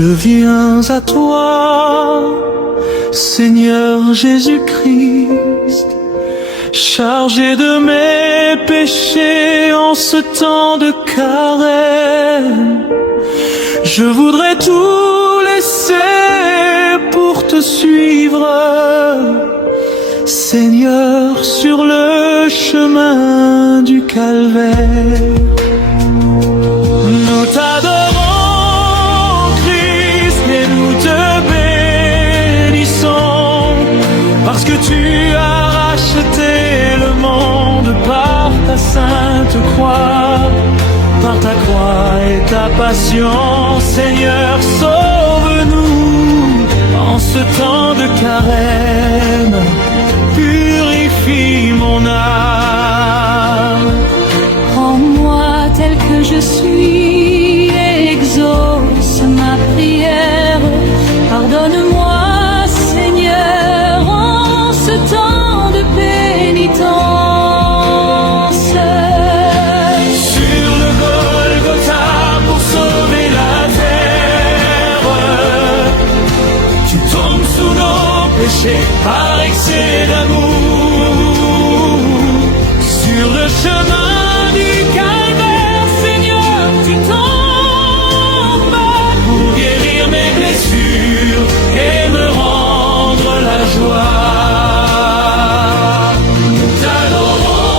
Je viens à toi, Seigneur Jésus-Christ, chargé de mes péchés en ce temps de carême. Je voudrais tout laisser pour te suivre, Seigneur, sur le chemin du calvaire. Nous t'adorons, Christ, et nous te bénissons, parce que tu as racheté le monde par ta sainte croix, par ta croix et ta passion. Seigneur, sauve-nous en ce temps de carême, purifie mon âme. Prends-moi tel que je suis, exauce ma prière. Pardonne-moi, Seigneur, en ce temps de pénitence. Sur le Golgotha pour sauver la terre, tu tombes sous nos péchés par excès d'amour. Sur le chemin du calvaire, Seigneur, tu tombes pour guérir mes blessures et me rendre la joie. Nous t'adorons,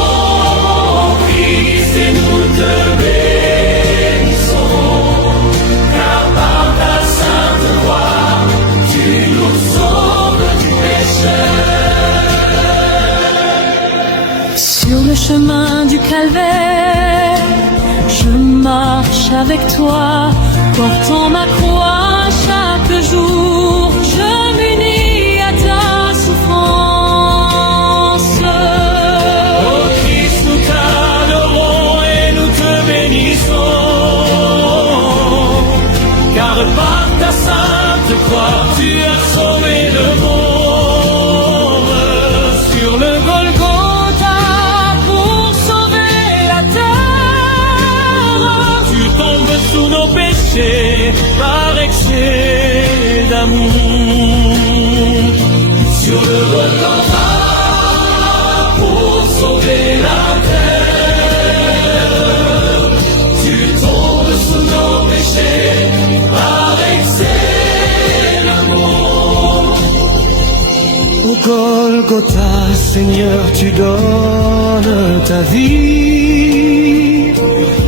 Christ, et nous te bénissons, car par ta sainte croix, tu nous sauves du péché. Sur le chemin du calvaire, je marche avec toi, portant ma croix chaque jour. Je m'unis à ta souffrance. Oh Christ, nous t'adorons et nous te bénissons, car par ta sainte croix, tu as sauvé le monde. Sur le Golgotha, pour sauver la terre, tu tombes sous nos péchés par excès d'amour. Sur le Golgotha, pour sauver la terre, tu tombes sous nos péchés par excès d'amour. Au Golgotha, Seigneur, tu donnes ta vie,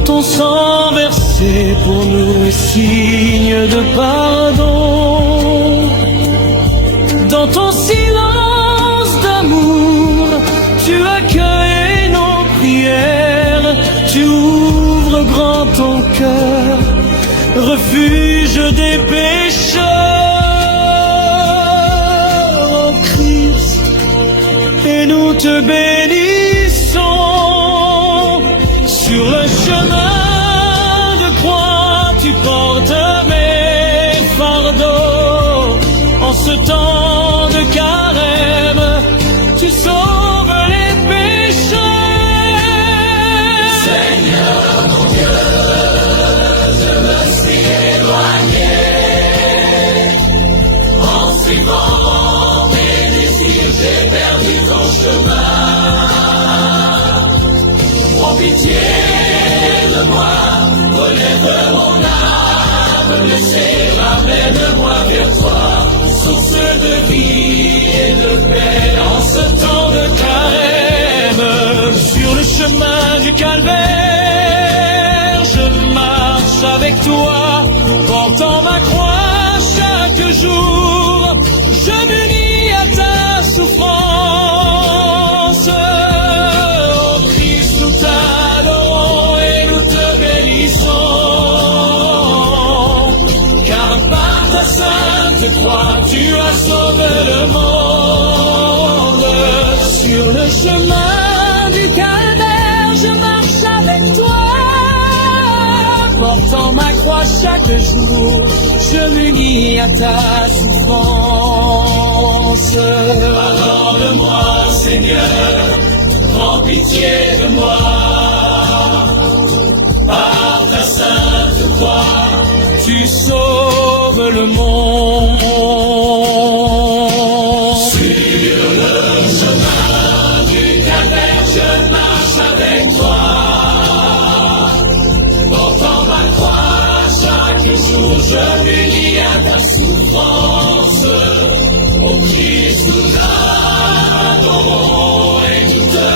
ton sang versé pour nous est signe de pardon. Dans ton silence d'amour, tu accueilles nos prières, tu ouvres grand ton cœur, refuge des pécheurs. Oh Christ, et nous te bénissons. Sur le chemin de croix, tu portes mes fardeaux. En ce temps de carême, tu sauves les pécheurs. Seigneur mon Dieu, je me suis éloigné en suivant mes désirs, j'ai perdu ton chemin. Prends pitié de moi, relève mon âme, blessé, ramène-moi vers toi, source de vie et de paix en ce temps de carême. Sur le chemin du calvaire, je marche avec toi, portant ma croix chaque jour. Je m'unis à ta souffrance. Oh Christ, nous t'adorons et nous te bénissons, car par ta sainte croix, tu as sauvé le monde. Sur le chemin du calvaire, je marche avec toi, portant ma croix chaque jour. Je m'unis à ta souffrance. Pardonne-moi, Seigneur, prends pitié de moi. Par ta sainte croix, tu sauves le monde. Sur le chemin du calvaire, je marche avec toi. Portant ma croix, chaque jour je m'unis à ta souffrance. Ô Christ, nous t'adorons et nous te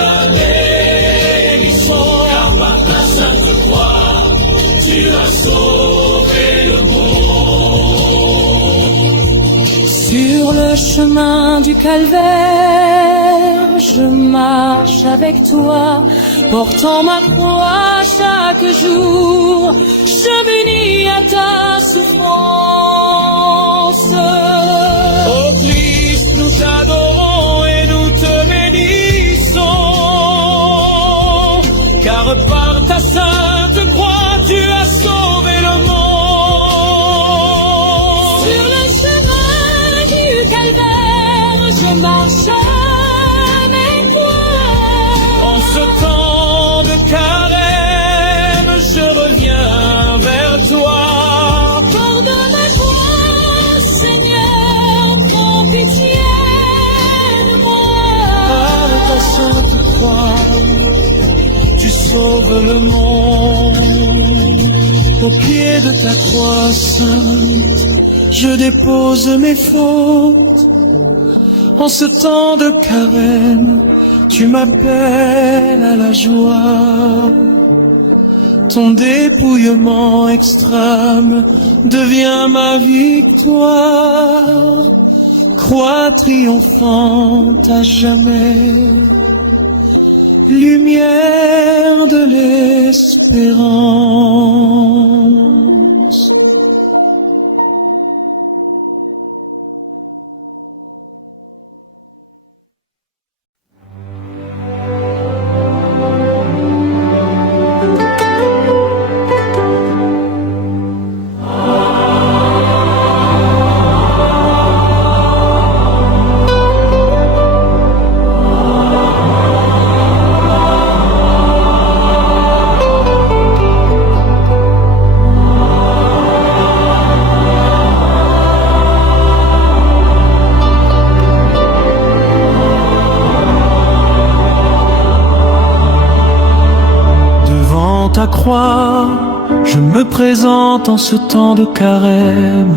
bénissons, car par ta sainte croix, tu as sauvé le monde. Sur le chemin du calvaire, je marche avec toi, portant ma croix chaque jour, je m'unis à ta souffrance. Ô Christ, nous t'adorons et nous te bénissons, car par ta sainte croix, tu as sauvé le monde. Sur le chemin du calvaire, je marche avec toi. En ce temps de carême, je reviens vers toi. Pardonne-moi, Seigneur, prends pitié de moi. Par ta sainte croix, tu sauves le monde. Au pied de ta croix sainte, je dépose mes fautes. En ce temps de carême, tu m'appelles à la joie. Ton dépouillement extrême devient ma victoire. Croix triomphante à jamais, lumière de l'espérance. Ta croix, je me présente en ce temps de carême.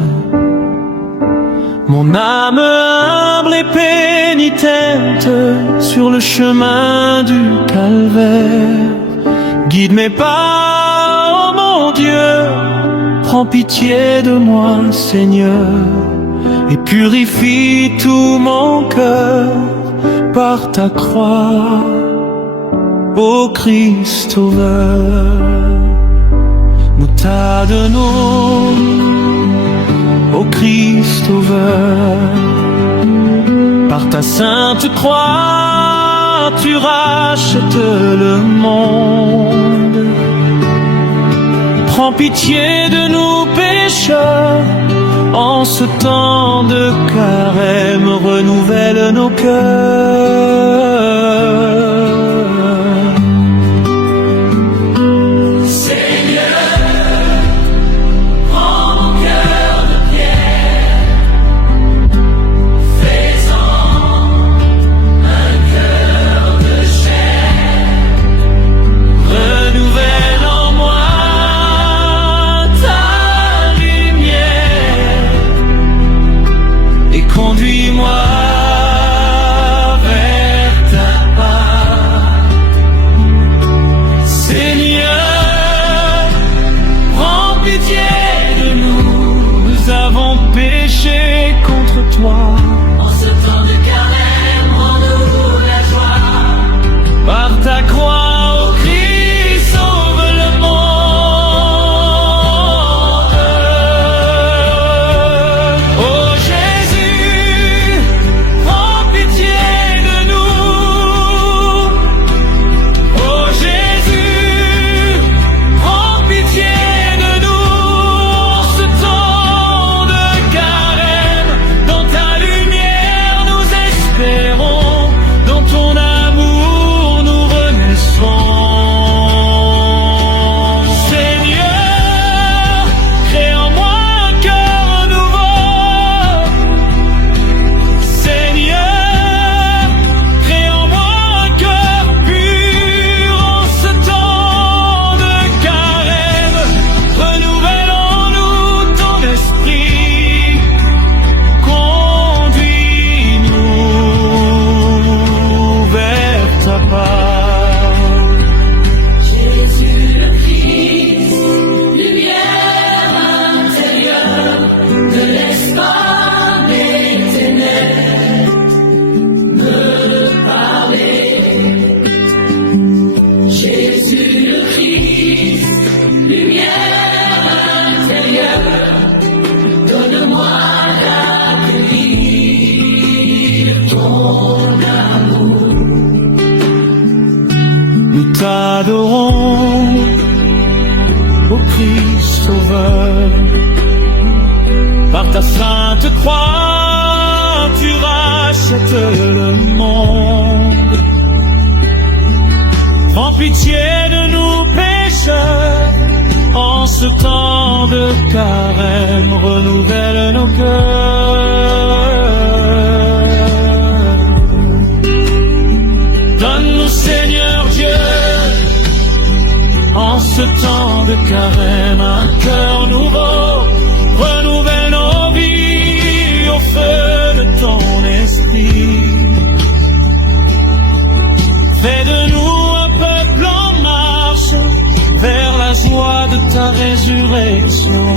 Mon âme humble et pénitente sur le chemin du calvaire. Guide mes pas, oh mon Dieu, prends pitié de moi, Seigneur, et purifie tout mon cœur par ta croix. Ô Christ Sauveur, nous t'adorons, ô Christ Sauveur. Par ta sainte croix, tu rachètes le monde. Prends pitié de nous pécheurs, en ce temps de carême, renouvelle nos cœurs. Conduis-moi vers ta part. Seigneur, prends pitié de nous, nous avons péché contre toi. En ce temps de carême, rends-nous la joie. Par ta croix, ô Christ, sauve le monde. Oh Jésus, sainte croix, tu rachètes le monde. Prends pitié de nous pécheurs, en ce temps de carême, renouvelle nos cœurs. Donne-nous, Seigneur Dieu, en ce temps de carême, un cœur nouveau. Renouvelle nos vies au feu de ton esprit. Fais de nous un peuple en marche vers la joie de ta résurrection.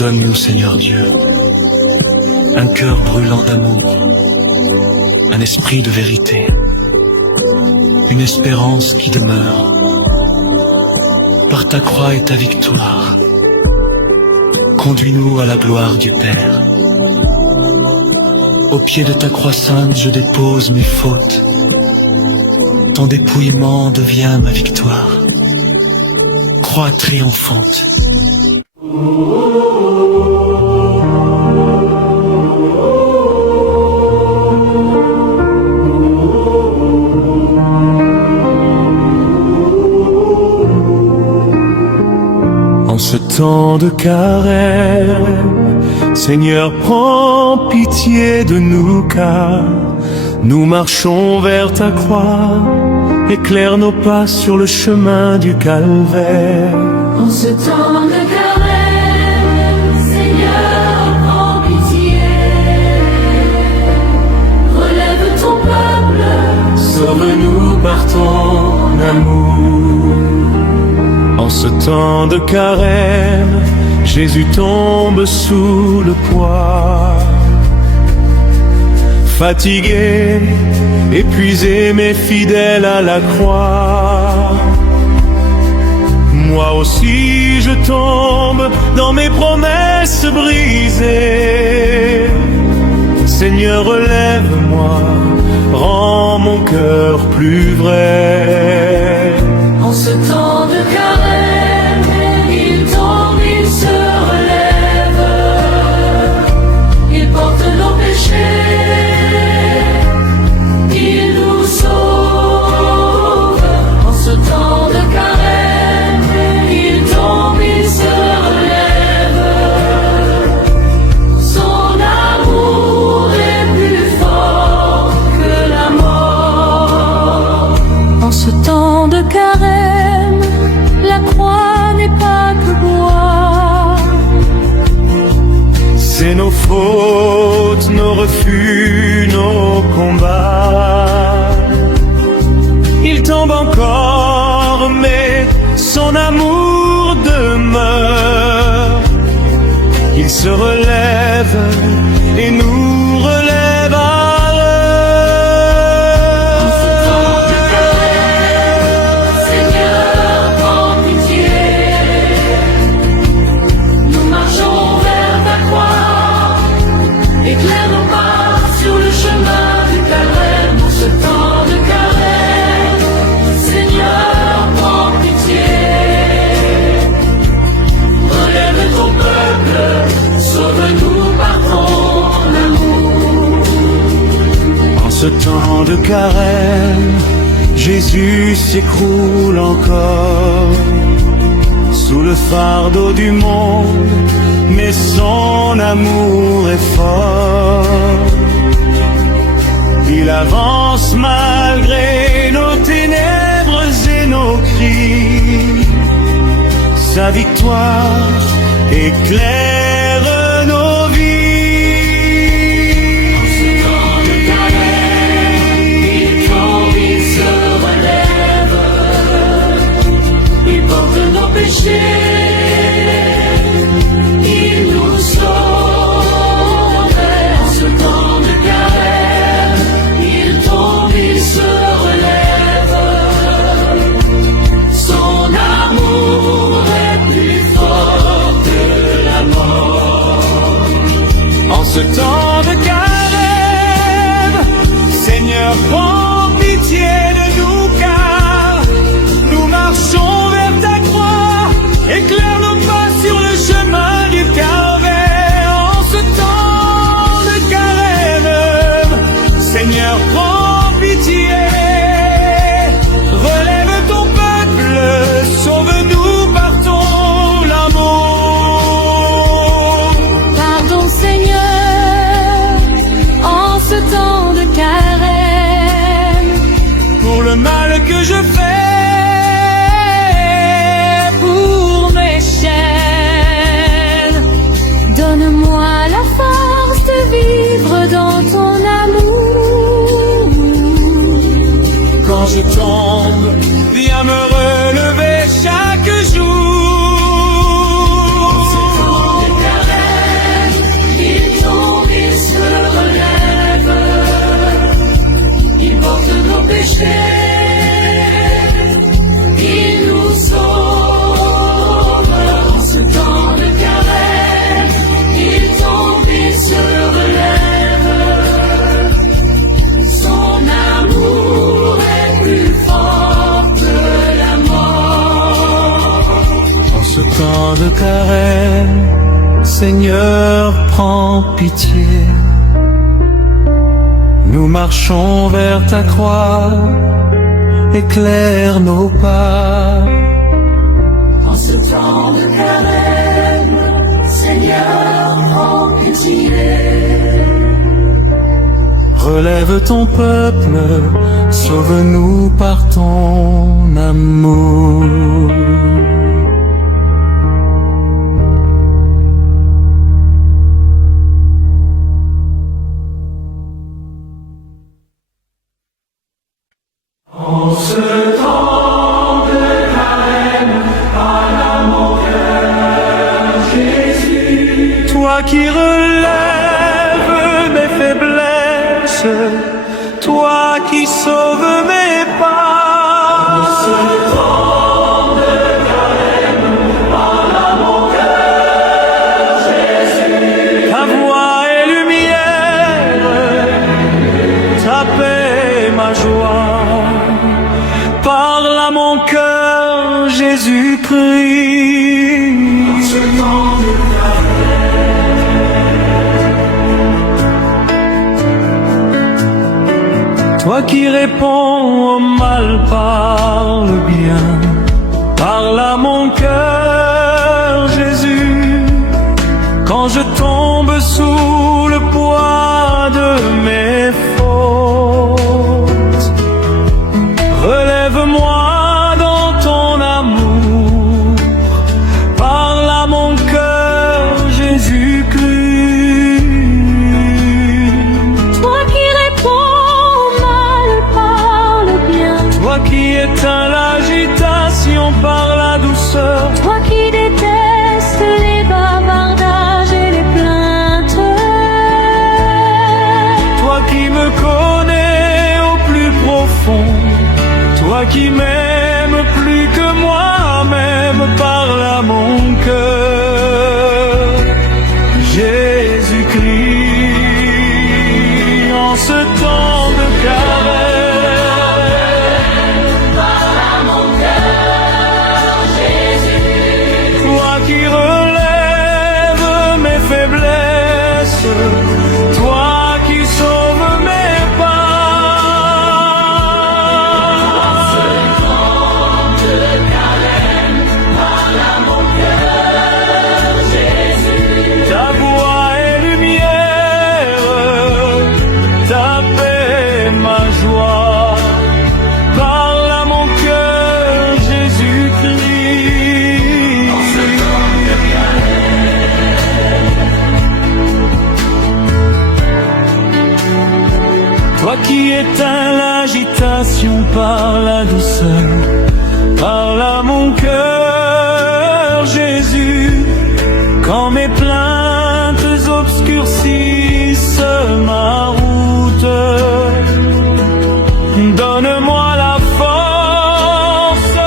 Donne-nous, Seigneur Dieu, un cœur brûlant d'amour, un esprit de vérité, une espérance qui demeure. Par ta croix et ta victoire, conduis-nous à la gloire du Père. Au pied de ta croix sainte, je dépose mes fautes. Ton dépouillement devient ma victoire. Croix triomphante. En ce temps de carême, Seigneur, prends pitié de nous car nous marchons vers ta croix. Éclaire nos pas sur le chemin du calvaire. En ce temps de carême, Seigneur, prends pitié. Relève ton peuple, sauve-nous par ton amour. En ce temps de carême, Jésus tombe sous le poids. Fatigué, épuisé, mais fidèle à la croix. Moi aussi je tombe dans mes promesses brisées. Seigneur, relève-moi, rends mon cœur plus vrai. En ce temps de carême, il tombe, il se relève, il porte nos péchés, il nous sauve. En ce temps de carême, il tombe, il se relève, son amour est plus fort que la mort. En ce temps de carême, la croix n'est pas que bois. C'est nos fautes, nos refus, nos combats. Il tombe encore, mais son amour demeure. Il se relève et nous relève à Seigneur, prends pitié. Nous marchons vers ta croix. Éclaire nos pas sur le chemin du carême. En ce temps de carême, Seigneur, prends pitié. Relève ton peuple, sauve-nous par ton amour. En ce temps de carême, Jésus s'écroule encore sous le fardeau du monde, mais son amour est fort. Il avance malgré nos ténèbres et nos cris. Sa victoire éclaire nos vies. Il tombe, il se relève, il porte nos péchés, il nous sauve. En ce temps de carême, il tombe, il se relève, son amour est plus fort que la mort. En ce temps de carême, Seigneur, prends pitié de nous car nous marchons vers ta croix. Éclaire nos pas sur le chemin du calvaire. En ce temps de carême, Seigneur, prends pitié. Relève ton peuple, sauve-nous par ton amour. Pardon Seigneur, en ce temps de carême, Pour le mal que je fais, pour mes chaînes, donne-moi la force de vivre dans ton amour. quand je tombe, viens me relever chaque jour. Il tombe, il se relève, il porte nos péchés, il nous sauve. En ce temps de carême, il tombe, il se relève, son amour est plus fort que la mort. En ce temps de carême, Seigneur, prends pitié. Nous marchons vers ta croix, éclaire nos pas. En ce temps de carême, Seigneur, prends pitié. Relève ton peuple, sauve-nous par ton amour. En ce temps de carême, parle à mon cœur, Jésus. Toi qui relèves mes faiblesses, Jésus-Christ. Toi qui réponds au mal par le bien, parle à mon cœur, Jésus. Quand je tombe sous le poids de mes fautes, relève-moi dans ton amour. Parle à mon cœur, Jésus-Christ. Toi qui réponds au mal par le bien, Toi qui éteins l'agitation par la douceur, toi qui détestes les bavardages et les plaintes, toi qui me connais au plus profond, toi qui m'aimes plus que moi-même, parle à mon cœur, Jésus-Christ. En ce temps de carême, Parle à mon cœur, Jésus. toi qui relèves mes faiblesses, toi qui sauves mes pas. De carême, parle à mon cœur, Jésus. Ta voix est lumière, ta paix ma joie. Parle à mon cœur, Jésus-Christ. Toi qui éteins l'agitation par la douceur, parle à mon cœur, Jésus. Quand mes plaintes obscurcissent ma route, donne-moi la force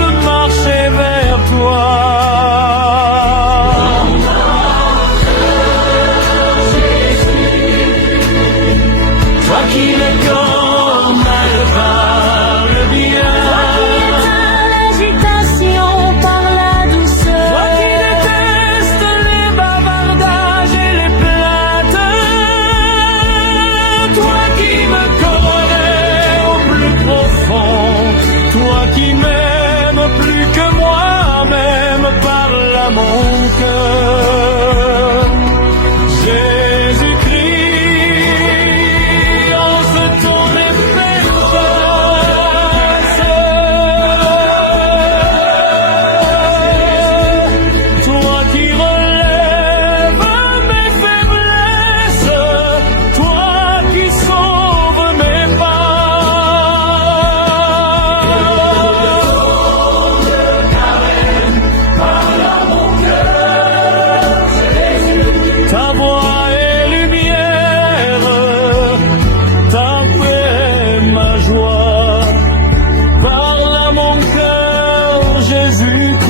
de marcher vers toi. Toi qui le corps mal parle bien, éteins l'agitation par la douceur, toi qui détestes les bavardages et les plaintes, toi qui me connais au plus profond, toi qui m'aimes plus que moi-même, parle à mon cœur, Jésus-Christ. En ce temps des faiblesses, toi qui relèves mes faiblesses, toi qui sauves mes pas. Ta voix est lumière, ta paix ma joie. Parle à mon cœur, Jésus-Christ.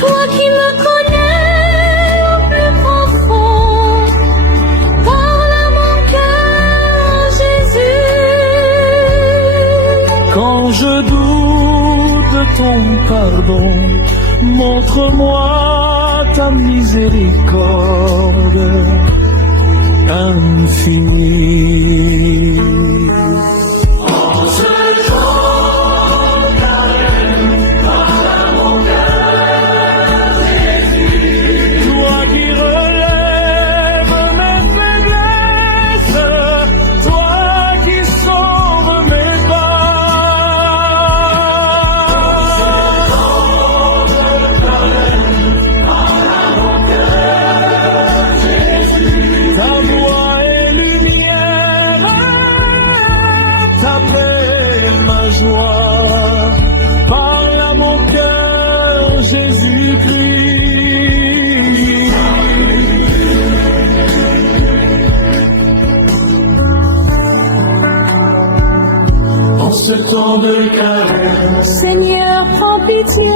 toi qui me connais au plus profond, parle à mon cœur, Jésus. Quand je doute de ton pardon, montre-moi ta miséricorde infinie. Toi qui relèves mes faiblesses, toi qui sauves mes pas. Ta voix est lumière. ce temps de carême, Seigneur, prends pitié.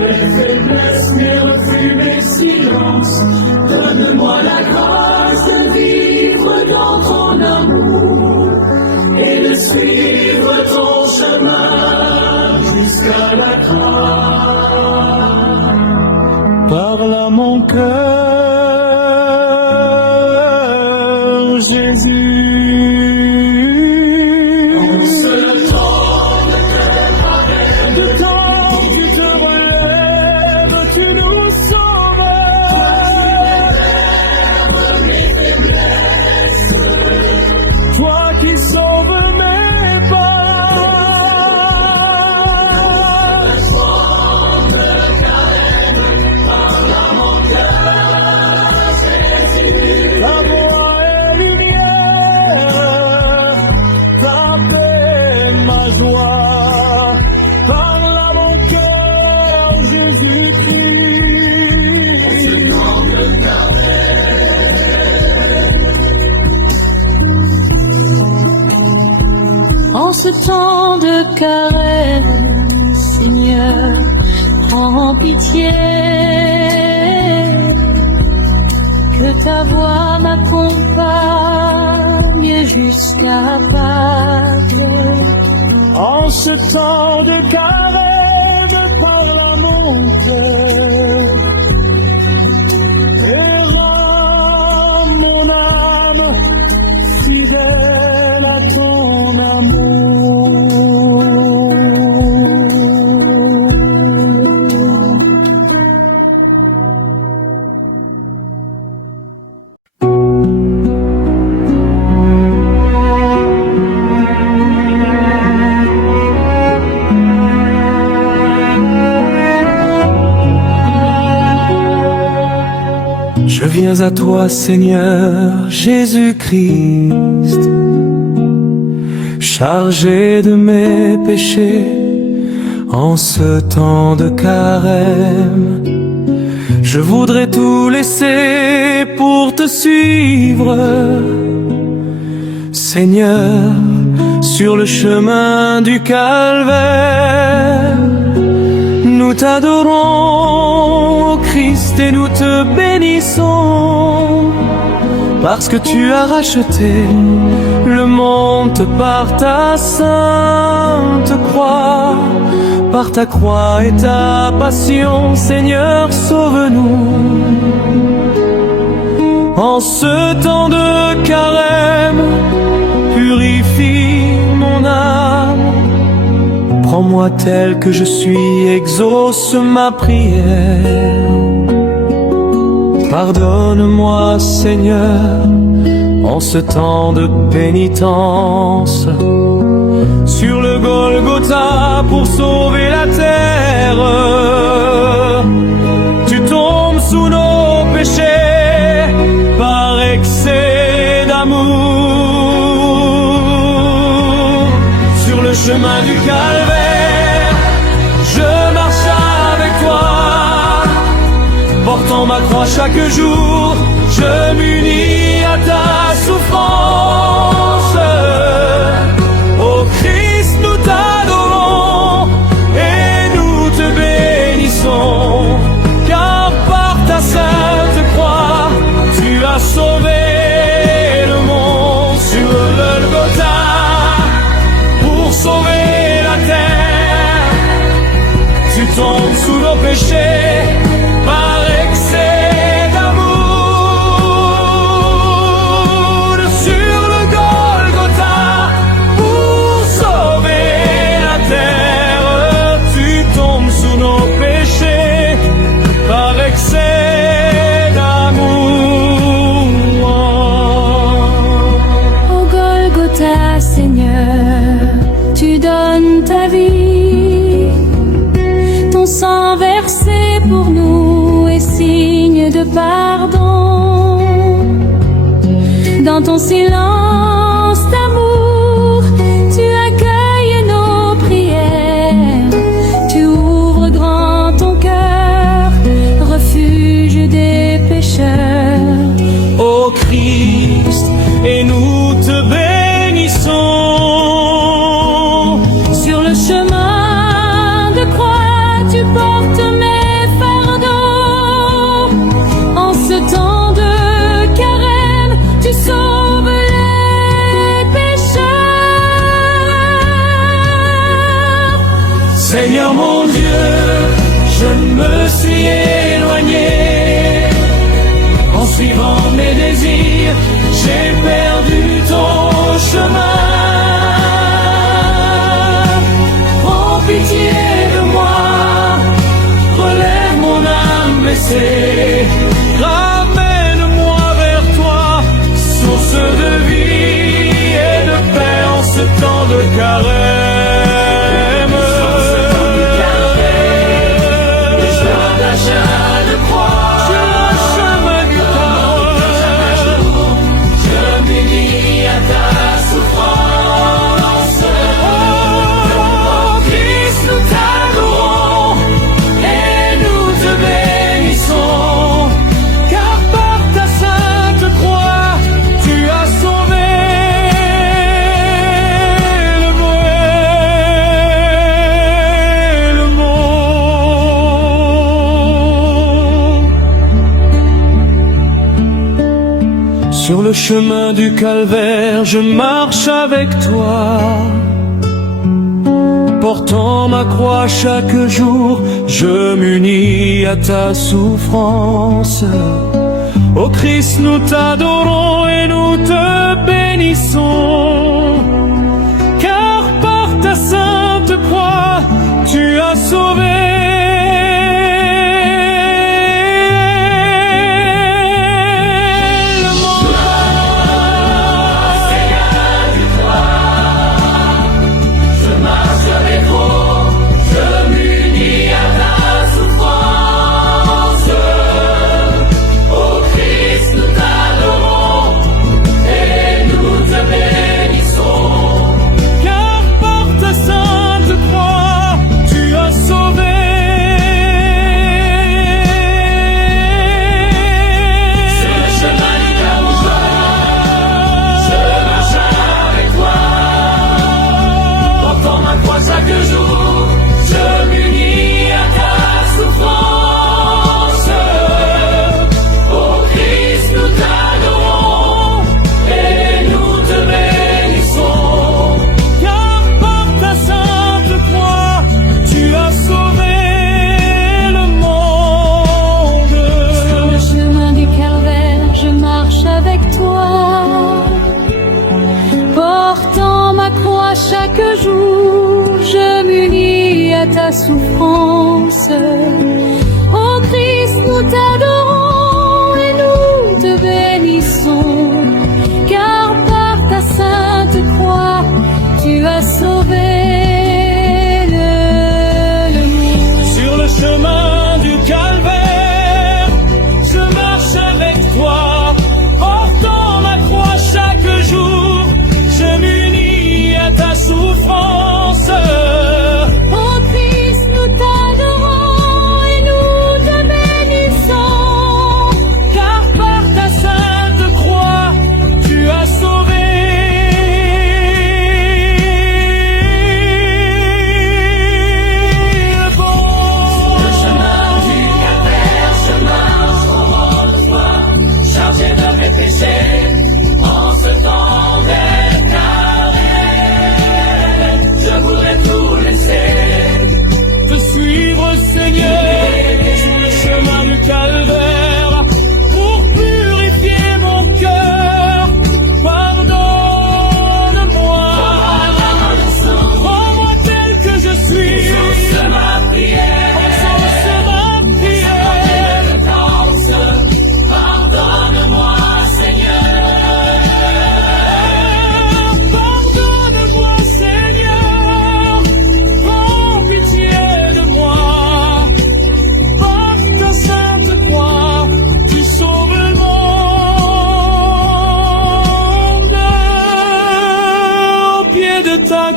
mes faiblesses, mes refus, mes silences, donne-moi la grâce de vivre dans ton amour et de suivre ton chemin jusqu'à la croix. Parle à mon cœur, Jésus. En ce temps de temps tu te relèves, tu nous sauves. Toi qui sauves mes pas. Ta voix est lumière, ta paix ma joie. Parle à mon cœur, Jésus-Christ. En ce temps de carême, Seigneur, prends pitié. Que ta voix m'accompagne jusqu'à Pâques. En ce temps de carême, parle à mon cœur et rends mon âme fidèle à ton amour. Je viens à toi, Seigneur Jésus-Christ, chargé de mes péchés en ce temps de carême. Je voudrais tout laisser pour te suivre, Seigneur, sur le chemin du calvaire. Nous t'adorons, ô Christ, et nous te bénissons, parce que tu as racheté le monde par ta sainte croix. Par ta croix et ta passion, Seigneur, sauve-nous. En ce temps de carême, purifie mon âme. Prends-moi tel que je suis, exauce ma prière. Pardonne-moi, Seigneur, en ce temps de pénitence. Sur le Golgotha pour sauver la terre, tu tombes sous nos péchés par excès d'amour. Sur le chemin du calvaire, je marche avec toi, portant ma croix chaque jour, je m'unis à ta souffrance. Ô Christ, nous t'adorons et nous te bénissons, car par ta sainte croix, tu as sauvé le monde. Sur le Golgotha, pour sauver la terre, tu tombes sous nos péchés par excès d'amour. Sur le Golgotha, pour sauver la terre, tu tombes sous nos péchés par excès d'amour. Au Golgotha, Seigneur, tu donnes ta vie. Ton sang versé pour nous est signe de pardon. Dans ton silence d'amour, tu accueilles nos prières. Tu ouvres grand ton cœur, refuge des pécheurs. Ô Christ, et nous te bénissons, plaisir, j'ai perdu ton chemin. Prends pitié de moi, relève mon âme blessée, ramène-moi vers toi, source de vie et de paix en ce temps de carême. Sur le chemin du calvaire, je marche avec toi. Portant ma croix chaque jour, je m'unis à ta souffrance. Ô Christ, nous t'adorons et nous te bénissons. Car par ta sainte croix, tu as sauvé ta souffrance. Ô Christ, nous t'adorons et nous te bénissons, car par ta sainte croix, tu as sauvé le monde. Sur le chemin du calvaire, je marche avec toi, portant ma croix chaque jour, je m'unis à ta souffrance.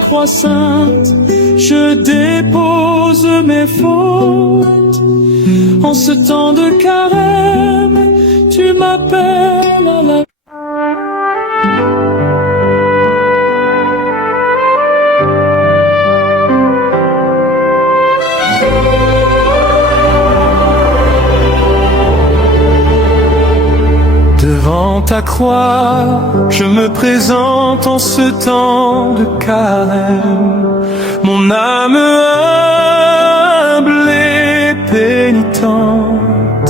Croix sainte, je dépose mes fautes. En ce temps de carême, tu m'appelles à la... Devant ta croix, je me présente en ce temps de carême, mon âme humble et pénitente.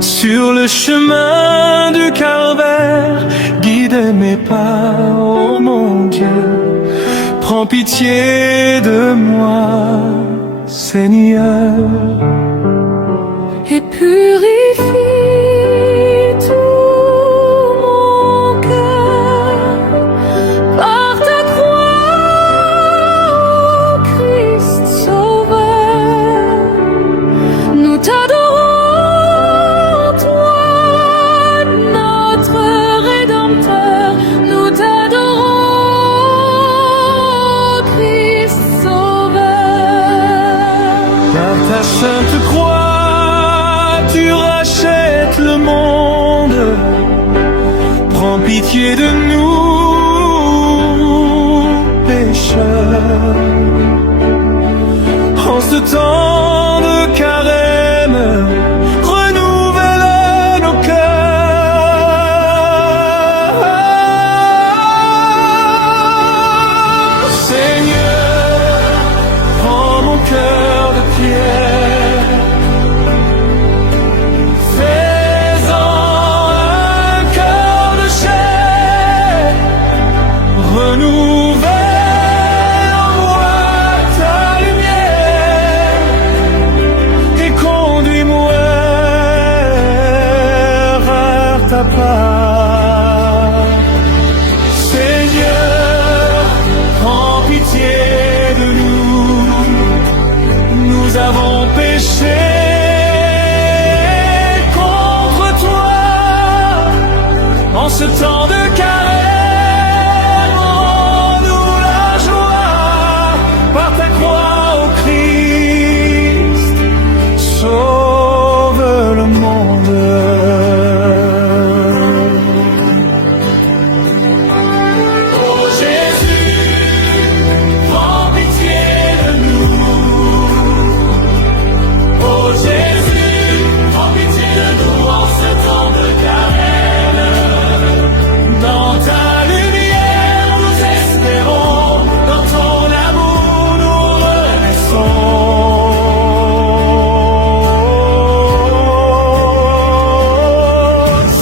Sur Sur le chemin du calvaire, guide mes pas, oh mon Dieu. Prends pitié de moi, Seigneur. Et purifie tout mon cœur par ta croix, Christ Sauveur. Nous t'adorons, toi, notre Rédempteur. Nous t'adorons, Christ Sauveur. Par ta sainte croix, tu rachètes le monde. Prends pitié de nous, pécheurs. En ce temps de carême, renouvelle nos cœurs. Seigneur, prends mon cœur de pierre. Fais-en un cœur de chair. Renouvelle en moi ta lumière et conduis-moi vers ta part. Seigneur, prends pitié de nous. Nous avons péché contre toi. En ce temps de carême, rends-nous la joie. Par ta croix, ô Christ, sauve le monde. Oh Jésus, prends pitié de nous. Oh Jésus, prends pitié de nous en ce temps de carême. Dans ta lumière nous espérons, dans ton amour nous renaissons.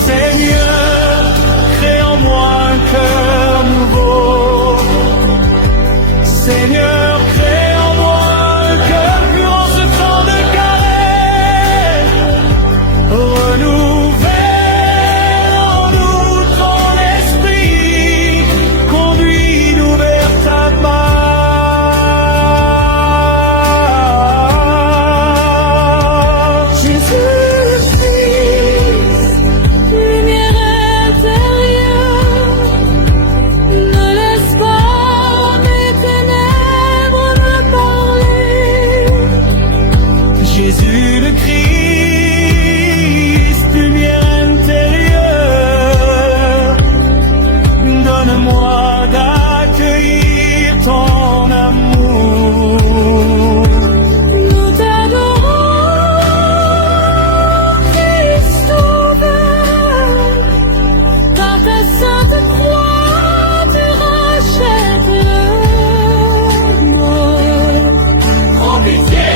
Seigneur, crée en moi un cœur nouveau. Seigneur, crée en moi un cœur pur en ce temps de carême. Renouvelle en nous ton esprit, conduis-nous vers ta part. Jésus-Christ, lumière intérieure, ne laisse pas mes ténèbres me parler. Jésus le Christ, lumière intérieure, donne-moi d'accueillir ton amour. Nous t'adorons, Christ Sauveur. Par ta sainte croix, tu rachètes le monde. Prends pitié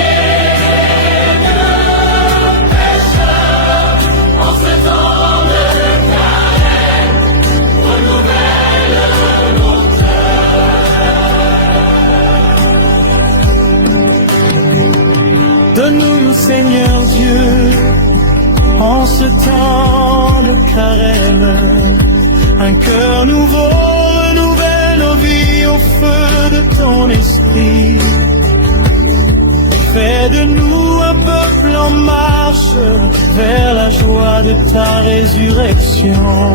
de pécheurs en ce temps de carême. Renouvelle nos cœurs. Donne-nous, Seigneur Dieu, en ce temps de carême, un cœur nouveau, renouvelle nos vies au feu de ton esprit. Fais de nous un peuple en marche vers la joie de ta résurrection.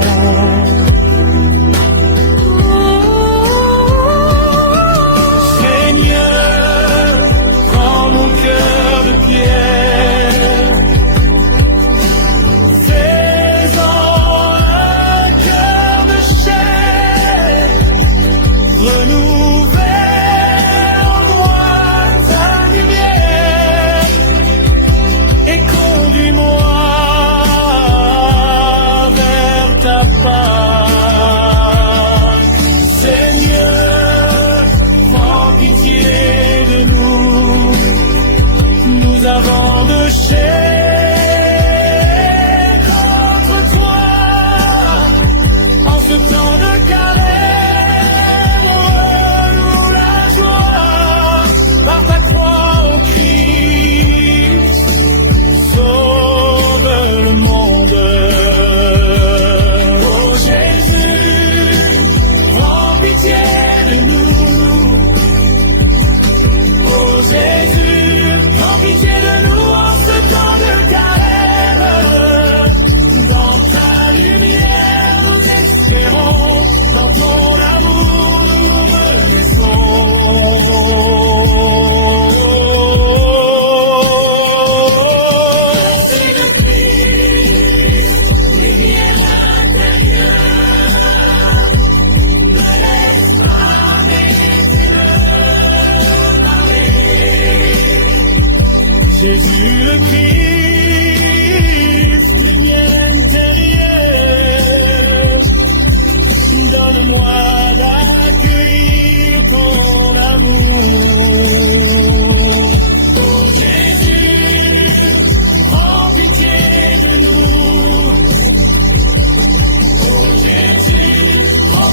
Seigneur, prends mon cœur de pierre. Fais-en un cœur de chair. Renouvelle en moi ta lumière et conduis-moi vers ta part.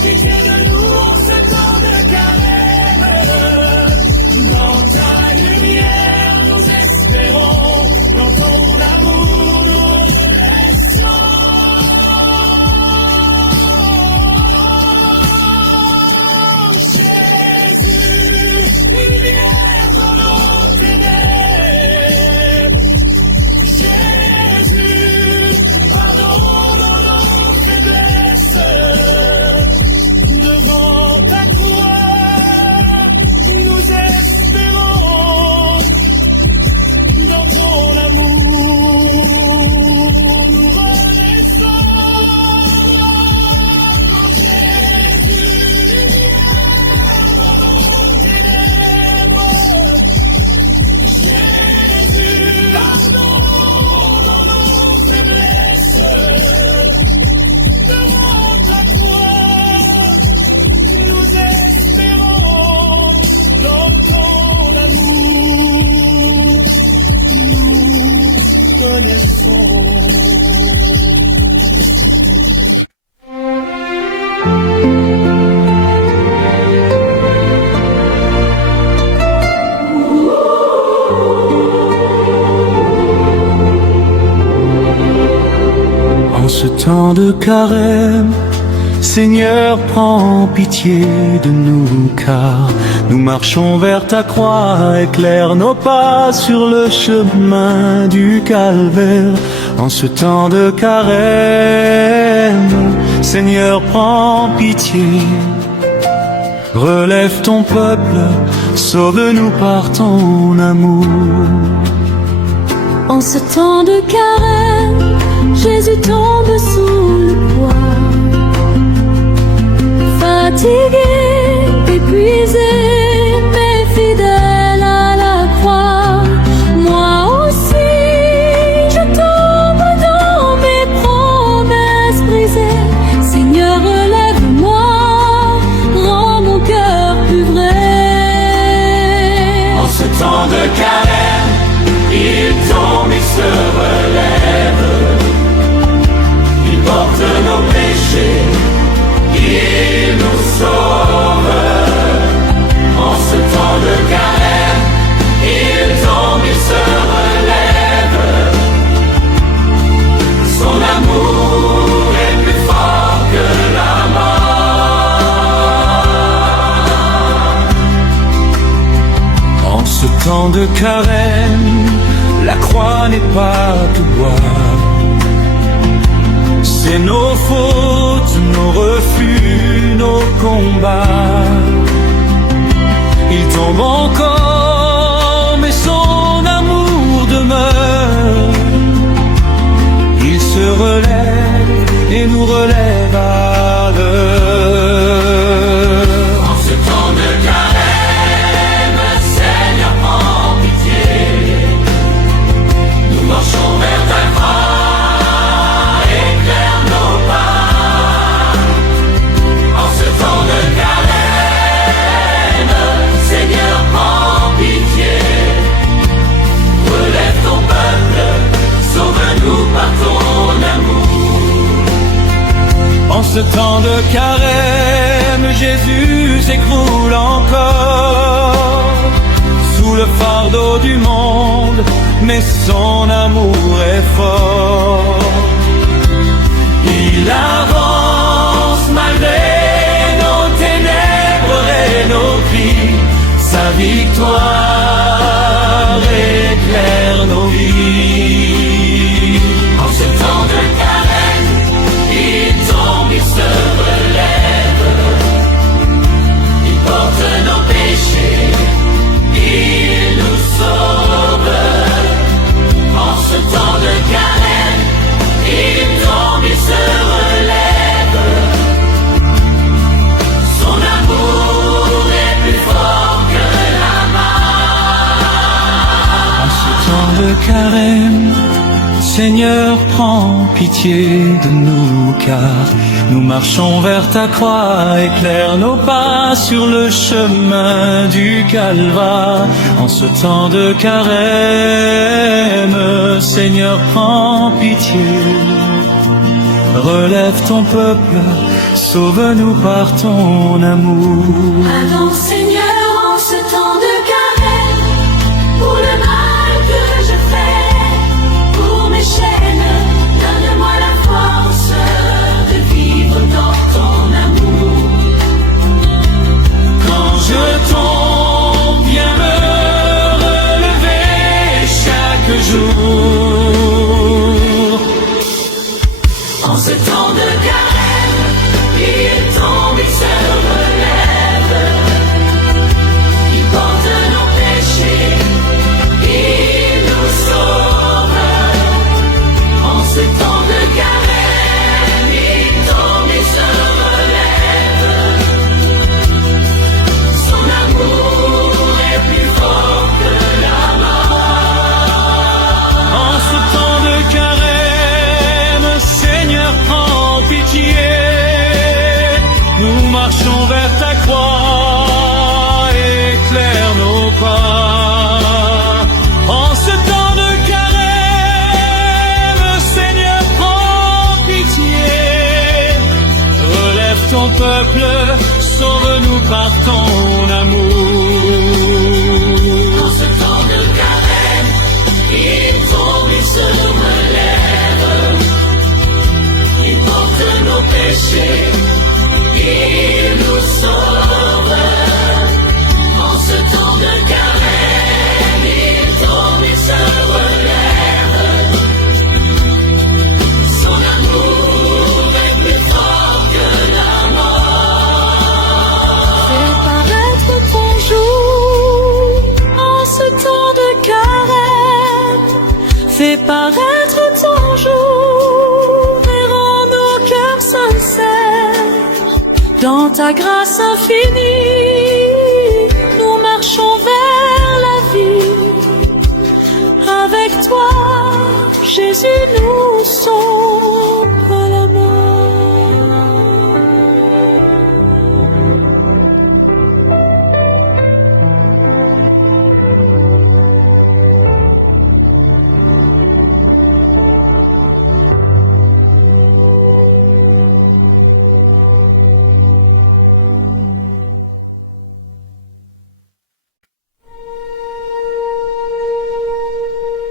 pitié de nous en ce temps de carême. Dans ta lumière, nous espérons, dans ton amour, nous renaissons. Jésus, lumière dans nos ténèbres. Jésus, pardonne nos faiblesses. Devant ta croix, nous espérons, dans ton amour, nous renaissons. Jésus, lumière dans nos ténèbres. Jésus, pardonne nos faiblesses. Devant ta croix, nous espérons, dans ton amour, nous renaissons. En ce temps de carême, Seigneur, prends pitié de nous, car nous marchons vers ta croix. Éclaire nos pas sur le chemin du calvaire. En ce temps de carême, Seigneur, prends pitié. Relève ton peuple, sauve-nous par ton amour. En ce temps de carême, Jésus tombe sous le poids. Fatigué, épuisé, mais fidèle à la croix. Moi aussi, je tombe dans mes promesses brisées. Seigneur, relève-moi, rends mon cœur plus vrai. En ce temps de carême, il tombe, il se relève. Il porte nos péchés, il nous sauve. En ce temps de carême, il tombe, il se relève. Son amour est plus fort que la mort. En ce temps de carême, la croix n'est pas que bois. C'est nos fautes, nos refus, nos combats. Il tombe encore, mais son amour demeure. Il se relève et nous relève à l'heure. En ce temps de carême, Seigneur, prends pitié. Nous marchons vers ta croix, éclaire nos pas. En ce temps de carême, Seigneur, prends pitié. Relève ton peuple, sauve-nous par ton amour. En ce temps de carême, Jésus s'écroule encore sous le fardeau du monde, mais son amour est fort. Il avance malgré nos ténèbres et nos cris. Sa victoire éclaire nos vies. En ce temps de carême, il tombe, il se relève. Il porte nos péchés, il nous sauve. En ce temps de carême, il tombe, il se relève. Son amour est plus fort que la mort. En ce temps de carême, Seigneur, prends pitié de nous, car nous marchons vers ta croix. Éclaire nos pas sur le chemin du calvaire. En ce temps de carême, Seigneur, prends pitié. relève ton peuple, sauve-nous par ton amour. Allons Seigneur en ce temps de carême, pour le mal que je fais, pour mes chaînes, donne-moi la force de vivre dans ton amour. Quand je tombe, viens me relever chaque jour. En ce temps de carême, il tombe, il se relève, il porte nos péchés, il nous sauve. En ce temps de carême, il tombe, il se relève, son amour est plus fort que la mort. En ce temps de carême, Seigneur, prends pitié. Nous marchons vers ta croix, éclaire nos pas. En ce temps de carême, Seigneur, prends pitié. Relève ton peuple, sauve-nous par ton amour. En ce temps de carême, il tombe, il se relève, il porte nos péchés, il nous sauve. En ce temps de carême, il tombe, il se relève, son amour est plus fort que la mort. Fais paraître ton jour en ce temps de carême, fais paraître ton jour et rends nos cœurs sincères. Dans ta grâce infinie, nous marchons vers la vie. Avec toi, Jésus, nous sauve à la mort.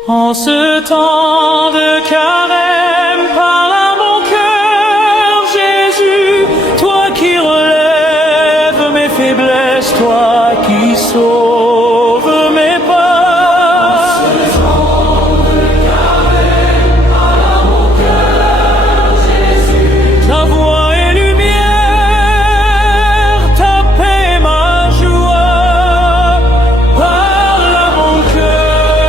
En ce temps de carême, parle à mon cœur, Jésus, toi qui relèves mes faiblesses, toi qui sauves mes pas. En ce temps de carême, parle à mon cœur, Jésus, ta voix est lumière, ta paix ma joie. Parle à mon cœur,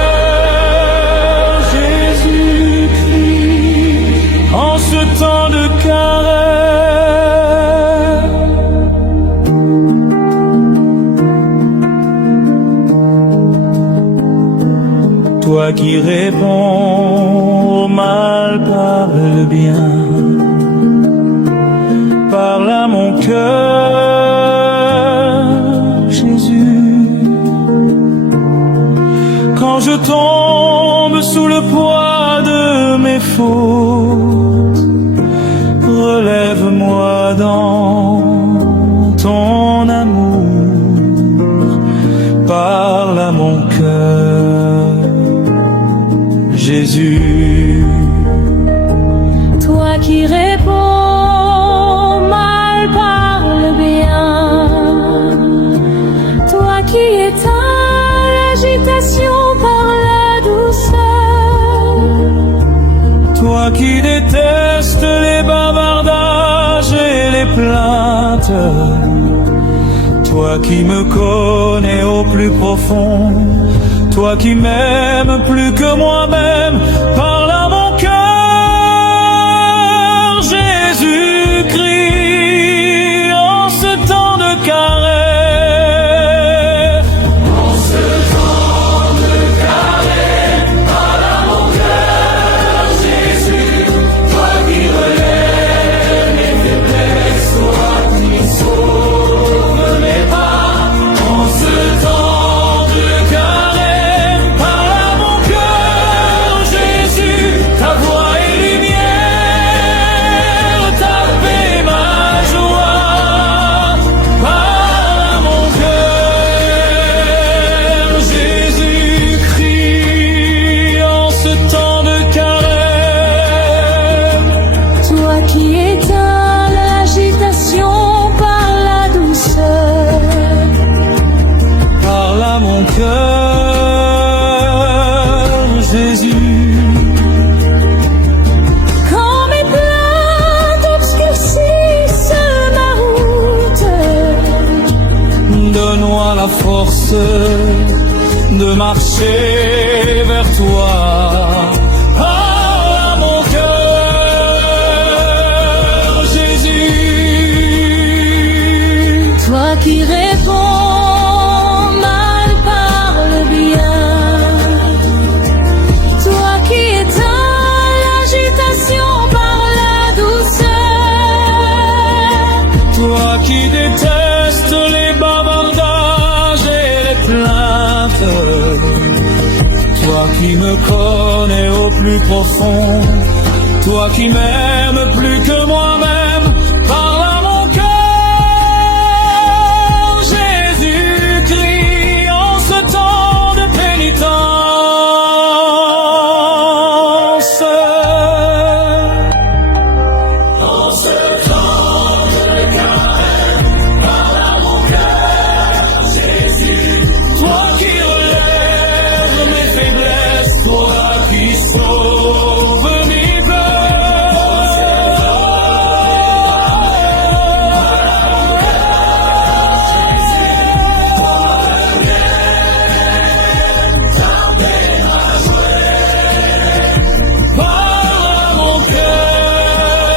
Jésus-Christ, en ce temps de carême. Toi qui réponds au mal par le bien, parle à mon cœur, Jésus. Quand je tombe sous le poids de mes fautes, relève-moi dans ton amour. Parle à mon cœur, Jésus. Toi qui réponds mal par le bien, toi qui éteins l'agitation par la douceur, Toi qui détestes les bavardages et les plaintes, toi qui me connais au plus profond, toi qui m'aimes plus que moi-même, parle à mon cœur, Jésus-Christ, en ce temps de carême. En ce temps de carême, parle à mon cœur, Jésus, toi qui relèves mes faiblesses, toi qui sauves mes pas. En ce temps de carême, parle à mon cœur, Jésus, de marcher vers toi. Ah, mon cœur, Jésus. Toi qui réponds mal parle bien. Toi qui éteins l'agitation par la douceur. Toi qui détestes les bavardages et les plaintes. Toi qui me connais au plus profond. Toi qui m'aimes plus que moi-même. Parle à mon cœur, Jésus-Christ, en ce temps de pénitence. En ce temps de carême, parle à mon cœur, Jésus. Toi qui relèves mes faiblesses, toi qui sauves mes peurs. Parle à mon cœur,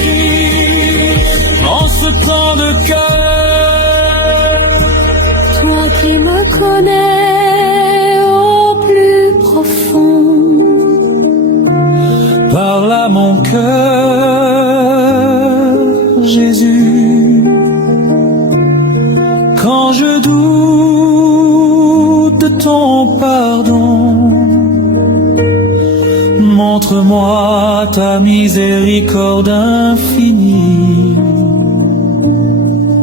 Jésus-Christ, en ce temps de cœur. Toi qui me connais au plus profond. Parle à mon cœur, Jésus, quand je doute de ton pardon. Montre-moi ta miséricorde infinie.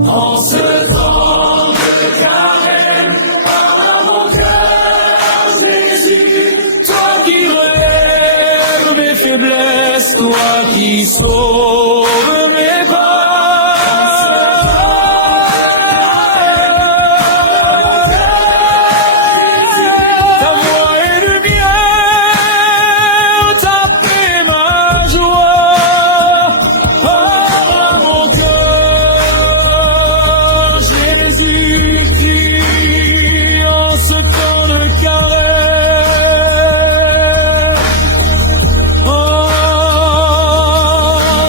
En ce temps de carême, parle à mon cœur, Jésus. Toi qui relèves mes faiblesses, toi qui sauves mes pas. Ta voix est lumière, ta paix ma joie. Parle à mon cœur, Jésus-Christ, en ce temps de carême. En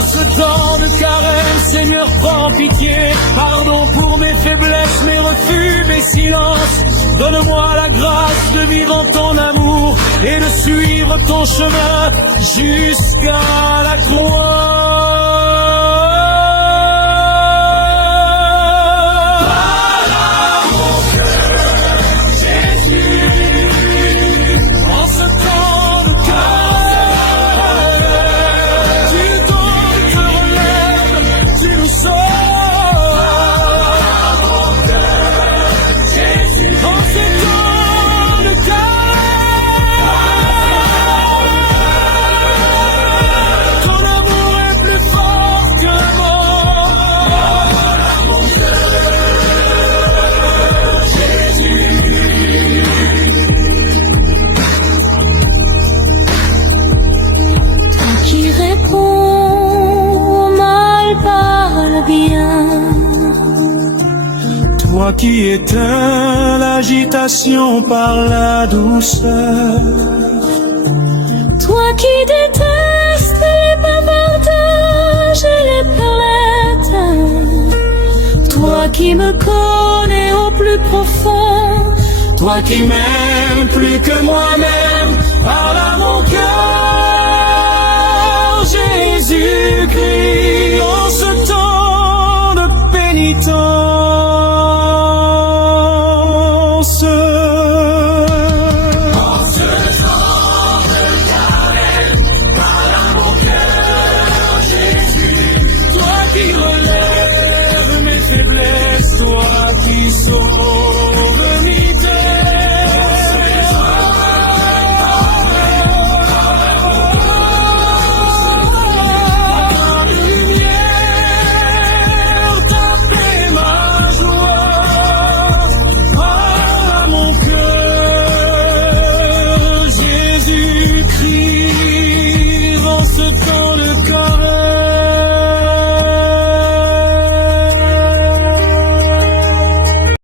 ce temps de carême, Seigneur, prends pitié. Pardon pour mes faiblesses, mes refus, mes silences. Donne-moi la grâce de vivre en ton amour et de suivre ton chemin jusqu'à la En ce temps de carême, tu donnes, te relèves, tu nous sauves. En ce temps de carême, ton amour est plus fort que la Toi qui réponds mal parle bien. Toi qui éteins l'agitation par la douceur. Toi qui détestes les bavardages et les plaintes. Toi qui me connais au plus profond. Toi qui m'aimes plus que moi-même. Parle à mon cœur, Jésus-Christ, en ce temps de pénitence. En ce temps de carême, parle à mon cœur, Jésus. Toi qui relèves mes faiblesses, toi qui sauves mes ce temps